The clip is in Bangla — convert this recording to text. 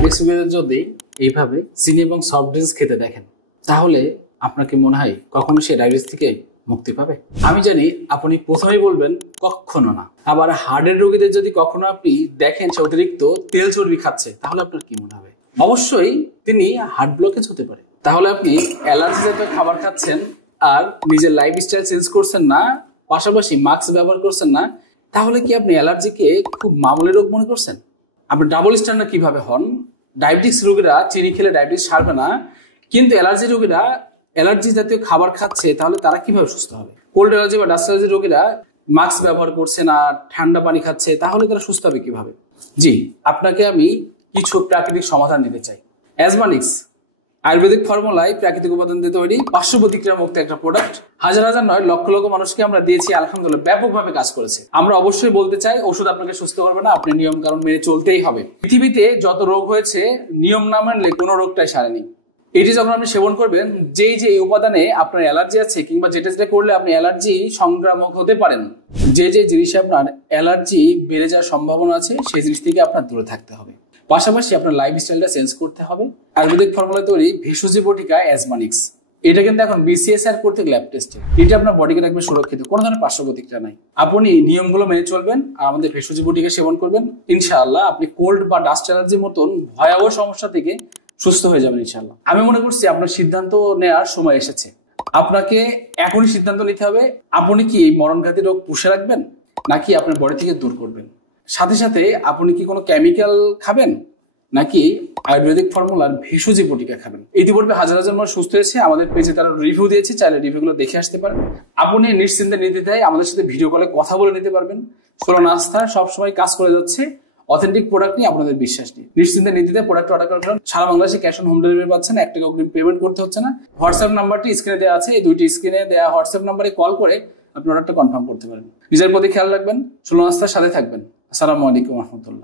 ডায়াবেটিস রোগীদের যদি এইভাবে চিনি এবং সফট ড্রিঙ্কস খেতে দেখেন, তাহলে আপনার কি মনে হয় কখনো সে ডায়াবেটিস থেকে মুক্তি পাবে? আমি জানি আপনি প্রথমেই বলবেন কখনো না। আবার হার্টের রোগীদের যদি কখনো আপনি দেখেন সে অতিরিক্ত তেল চর্বি খাচ্ছে, তাহলে আপনার কি মনে হবে? অবশ্যই তিনি হার্ট ব্লকেজ হতে পারে। তাহলে আপনি অ্যালার্জি জাতীয় খাবার খাচ্ছেন আর নিজের লাইফস্টাইল চেঞ্জ করছেন না, পাশাপাশি মাস্ক ব্যবহার করছেন না, তাহলে কি আপনি অ্যালার্জিকে খুব মামুলি রোগ মনে করছেন? আপনি ডাবল স্ট্যান্ডার্ড কিভাবে হন? ডায়াবেটিস রোগীরা চিনি খেলে ডায়াবেটিস সারবে না, কিন্তু অ্যালার্জি রোগীরা অ্যালার্জি জাতীয় খাবার খাচ্ছে, তাহলে তারা কিভাবে সুস্থ হবে? কোল্ড অ্যালার্জি বা ডাস্ট অ্যালার্জি রোগীরা মাস্ক ব্যবহার করছে না, ঠান্ডা পানি খাচ্ছে, তাহলে তারা সুস্থ হবে কিভাবে? জি, আপনাকে আমি কিছু প্রাকৃতিক সমাধান দিতে চাই। অ্যাজমানিক্স আয়ুর্বেদিক ফর্মুলায় প্রাকৃতিক উপাদান দিয়ে তৈরি, পার্শ্ব প্রতিক্রিয়া মুক্ত একটা প্রোডাক্ট। হাজার হাজার নয় লক্ষ লক্ষ মানুষকে আমরা দিয়েছি, আলহামদুলিল্লাহ ব্যাপকভাবে কাজ করেছে। আমরা অবশ্যই বলতে চাই ওষুধ আপনাকে সুস্থ করবে না, আপনি নিয়ম কারণ মেনে চলতেই হবে। পৃথিবীতে যত রোগ হয়েছে নিয়ম না মানলে কোনো রোগটাই সারেনি। এটি যখন আপনি সেবন করবেন, যেই যে উপাদানে আপনার অ্যালার্জি আছে কিংবা যেটা যেটা করলে আপনি অ্যালার্জি সংক্রামক হতে পারেন, যে যে জিনিসে আপনার অ্যালার্জি বেড়ে যাওয়ার সম্ভাবনা আছে, সেই জিনিস থেকে আপনার দূরে থাকতে হবে। পাশাপাশি আপনার লাইফস্টাইলটা চেঞ্জ করতে হবে। আয়ুর্বেদিক ফর্মুলা তৈরি ভেষজ বটিকা অ্যাজমানিক্স, এটা কিন্তু এখন বিসিএসআর করতে ল্যাব টেস্টে। এটা আপনার বডিকে রাখবে সুরক্ষিত, কোনো ধরনের পার্শ্ব প্রতিক্রিয়া নাই। আপনি নিয়মগুলো মেনে চলবেন আর আমাদের ভেষজ বটিকা সেবন করবেন, ইনশাআল্লাহ আপনি কোল্ড বা ডাস্ট অ্যালার্জির মতন ভয়াবহ সমস্যা থেকে সুস্থ হয়ে যাবেন ইনশাআল্লাহ। আমি মনে করছি আপনার সিদ্ধান্ত নেওয়ার সময় এসেছে। আপনাকে এখনই সিদ্ধান্ত নিতে হবে, আপনি কি এই মরণঘাতী রোগ পুষে রাখবেন নাকি আপনার বডি থেকে দূর করবেন। সাথে সাথে আপনি কি কোনো কেমিক্যাল খাবেন নাকি আয়ুর্বেদিক ফর্মুলার ভেষজ বটিকা খাবেন। ইতিপূর্বে হাজার হাজার মানুষ সুস্থ হয়েছে, আমাদের পেজে তারা রিভিউ দিয়েছে, চাইলে রিভিউগুলো দেখে আসতে পারেন। আপনি নিশ্চিন্তে নির্দ্বিধায় আমাদের সাথে ভিডিও কলে কথা বলে নিতে পারবেন। সোলন আস্থা সবসময় কাজ করে যাচ্ছে অথেন্টিক প্রোডাক্ট নিয়ে, আপনাদের বিশ্বাস নিয়ে নিশ্চিন্তে নির্দ্বিধায় প্রোডাক্ট অর্ডার করেন। সারা বাংলাদেশে ক্যাশ অন হোম ডেলিভারি পাচ্ছেন, 1 টাকা অগ্রিম পেমেন্ট করতে হচ্ছে না। হোয়াটসঅ্যাপ নাম্বারটি স্ক্রিনে দেওয়া আছে, এই দুইটি স্ক্রিনে দেওয়া হোয়াটসঅ্যাপ নাম্বারে কল করে আপনি অর্ডারটা কনফার্ম করতে পারেন। নিজের প্রতি খেয়াল রাখবেন, সোলন আস্থার সাথে থাকবেন। আসসালামু আলাইকুম রহমতুল্লাহ।